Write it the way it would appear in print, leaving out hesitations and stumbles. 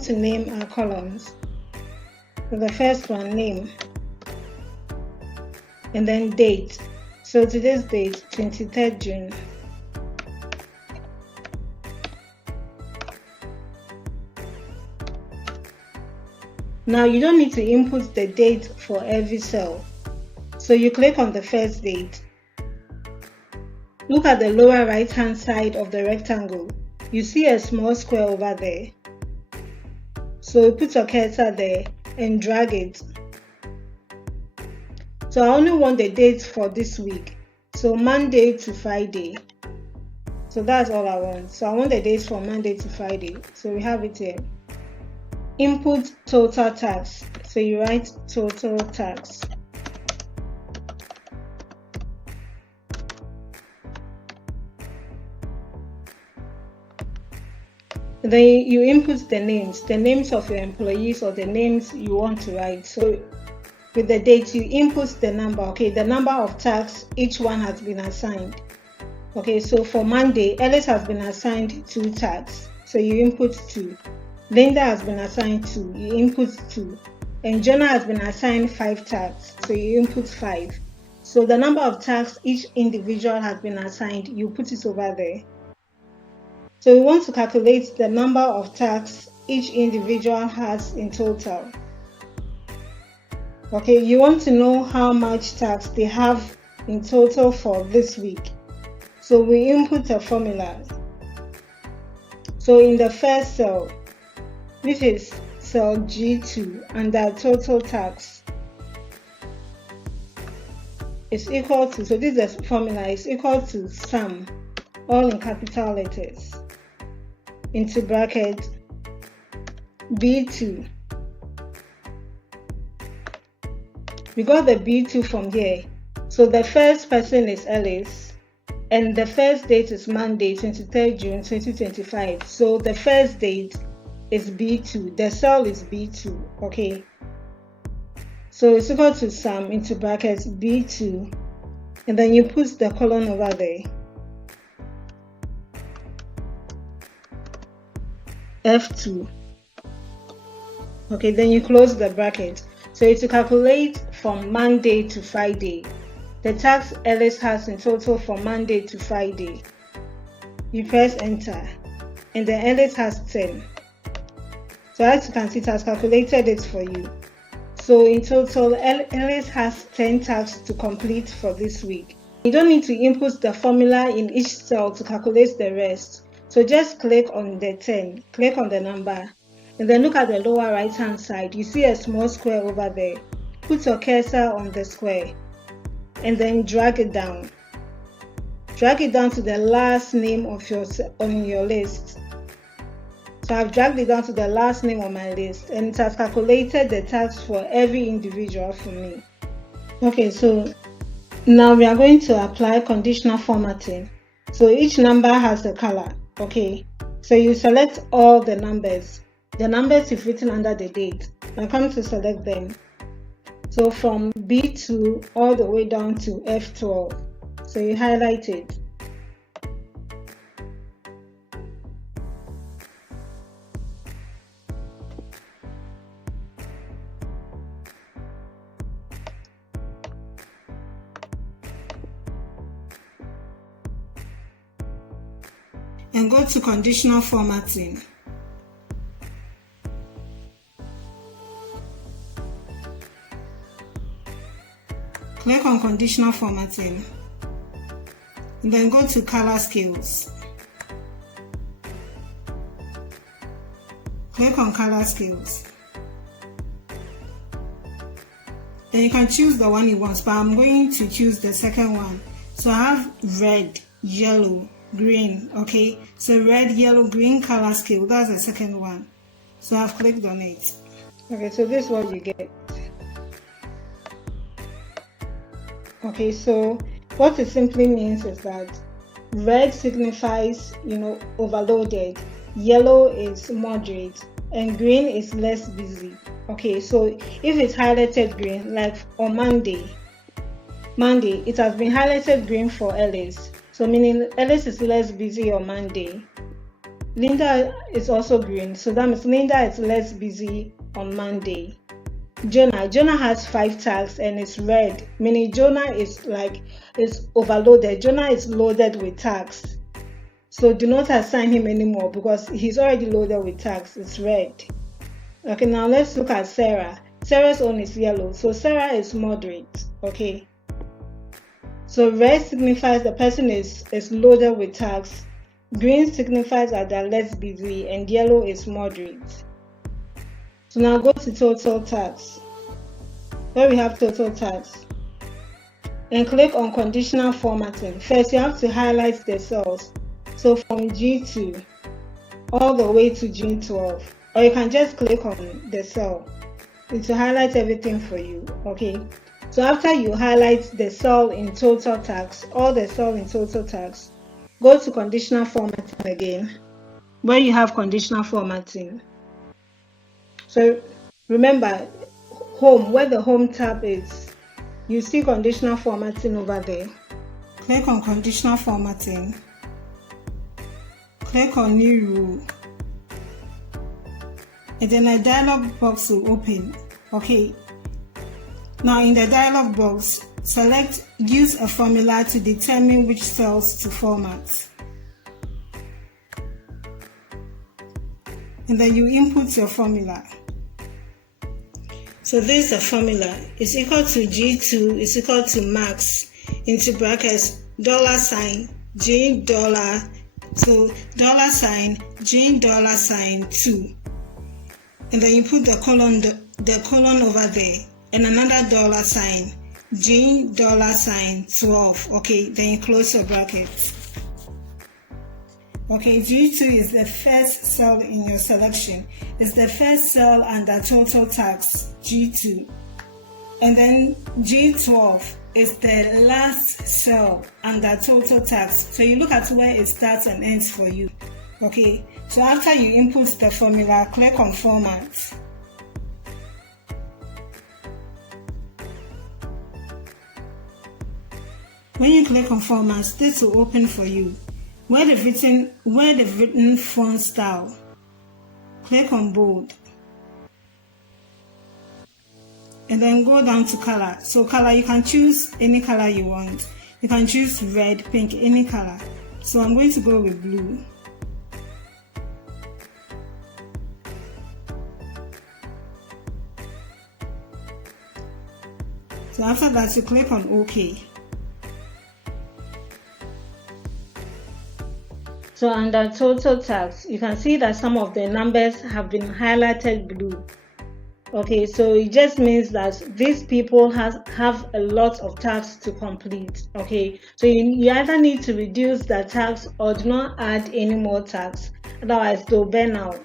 to name our columns. So the first one, name, and then date. So today's date, 23rd June. Now you don't need to input the date for every cell. So you click on the first date. Look at the lower right hand side of the rectangle. You see a small square over there. So you put your cursor there and drag it. So I only want the dates for this week. So Monday to Friday. So that's all I want. So I want the dates from Monday to Friday. So we have it here. Input total tax. So you write total tax. Then you input the names of your employees or the names you want to write. So with the date, you input the number. Okay, the number of tasks each one has been assigned. Okay, so for Monday, Ellis has been assigned 2 tasks. So you input 2. Linda has been assigned 2. You input 2. And Jonah has been assigned 5 tasks. So you input 5. So the number of tasks each individual has been assigned, you put it over there. So we want to calculate the number of tasks each individual has in total. Okay, you want to know how much tasks they have in total for this week. So we input a formula. So in the first cell, which is cell G2 under total tasks, is equal to, so this is the formula, is equal to sum, all in capital letters, into bracket B2. We got the B2 from here. So the first person is Ellis, and the first date is Monday, 23rd June 2025. So the first date is B2. The cell is B2. Okay. So it's equal to sum into brackets B2, and then you put the colon over there. F2. Okay, then you close the bracket. So it's to calculate from Monday to Friday. The tasks Ellis has in total from Monday to Friday. You press enter, and then Ellis has 10. So as you can see, it has calculated it for you. So in total, Ellis has 10 tasks to complete for this week. You don't need to input the formula in each cell to calculate the rest. So just click on the 10, click on the number, and then look at the lower right hand side. You see a small square over there. Put your cursor on the square and then drag it down. Drag it down to the last name of on your list. So I've dragged it down to the last name on my list, and it has calculated the tasks for every individual for me. Okay, so now we are going to apply conditional formatting. So each number has a color. Okay, so you select all the numbers you've written under the date. I'm going to select them. So from B2 all the way down to F12. So you highlight it. And go to conditional formatting. Click on conditional formatting, and then go to color scales. Click on color scales. Then you can choose the one you want, but I'm going to choose the second one. So I have red, yellow, green. Okay, so red, yellow, green color scale, that's the second one. So I've clicked on it. Okay, so this is what you get. Okay, so what it simply means is that red signifies, overloaded, yellow is moderate, and green is less busy. Okay, so if it's highlighted green, like on Monday, it has been highlighted green for Ellis. So meaning Ellis is less busy on Monday. Linda is also green, so that means Linda is less busy on Monday. Jonah has 5 tasks and it's red, meaning Jonah is overloaded. Jonah is loaded with tasks. So do not assign him anymore because he's already loaded with tasks. It's red. Okay, now let's look at Sarah. Sarah's own is yellow, so Sarah is moderate. Okay. So red signifies the person is loaded with tasks. Green signifies that they're less busy, and yellow is moderate. So now go to total tasks. Where we have total tasks. And click on conditional formatting. First, you have to highlight the cells. So from G2 all the way to G12. Or you can just click on the cell. It will highlight everything for you. Okay. So after you highlight the cell in total tasks, all the cell in total tasks, go to conditional formatting again, where you have conditional formatting. So remember, home, where the home tab is, you see conditional formatting over there. Click on conditional formatting. Click on new rule. And then a dialog box will open. Okay. Now in the dialog box, select use a formula to determine which cells to format. And then you input your formula. So this is the formula. It's equal to G2 is equal to max into brackets $, G $, so $, G $2. And then you put the colon over there. And another $, G $12. Okay, then you close your bracket. Okay, G2 is the first cell in your selection. It's the first cell under total tasks, G2. And then G12 is the last cell under total tasks. So you look at where it starts and ends for you. Okay, so after you input the formula, click on format. When you click on format, this will open for you. Where they've written font style, click on bold. And then go down to color. So color, you can choose any color you want. You can choose red, pink, any color. So I'm going to go with blue. So after that, you click on OK. So under total tasks, you can see that some of the numbers have been highlighted blue. Okay, so it just means that these people have a lot of tasks to complete. Okay, so you either need to reduce the tasks or do not add any more tasks, otherwise they'll burn out.